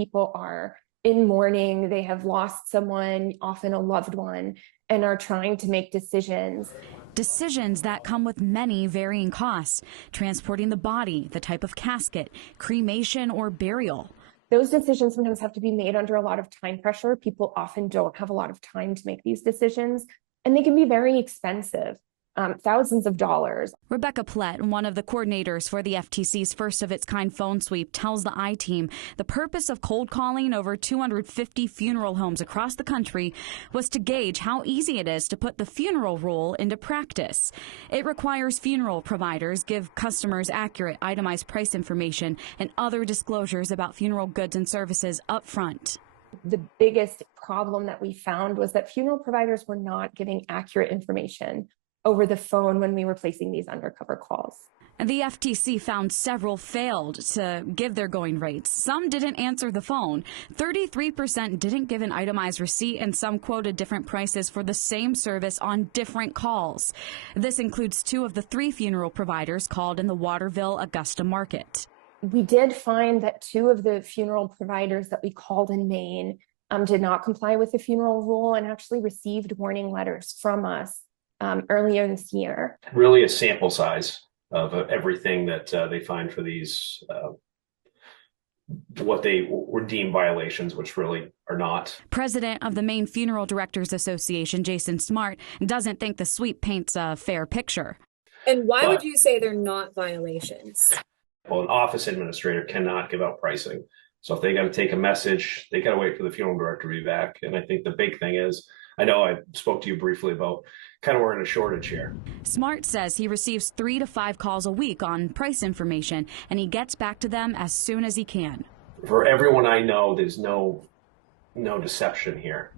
people are in mourning, they have lost someone, often a loved one, and are trying to make decisions. Decisions that come with many varying costs: transporting the body, the type of casket, cremation, or burial. Those decisions sometimes have to be made under a lot of time pressure. People often don't have a lot of time to make these decisions, and they can be very expensive. Thousands of dollars. Rebecca Plett, one of the coordinators for the FTC's first of its kind phone sweep, tells the I-Team the purpose of cold calling over 250 funeral homes across the country was to gauge how easy it is to put the funeral rule into practice. It requires funeral providers give customers accurate, itemized price information and other disclosures about funeral goods and services up front. The biggest problem that we found was that funeral providers were not giving accurate information over the phone when we were placing these undercover calls. The FTC found several failed to give their going rates. Some didn't answer the phone. 33% didn't give an itemized receipt, and some quoted different prices for the same service on different calls. This includes 2 of the 3 funeral providers called in the Waterville, Augusta market. We did find that 2 of the funeral providers that we called in Maine did not comply with the funeral rule and actually received warning letters from us earlier this year. Really a sample size of everything that they find for these, what they were deemed violations, which really are not. President of the Maine Funeral Directors Association, Jason Smart, doesn't think the sweep paints a fair picture. And why would you say they're not violations? Well, an office administrator cannot give out pricing. So if they got to take a message, they got to wait for the funeral director to be back. And I think the big thing is, I know I spoke to you briefly about kind of we're in a shortage here. Smart says he receives 3 to 5 calls a week on price information, and he gets back to them as soon as he can. For everyone I know, there's no deception here.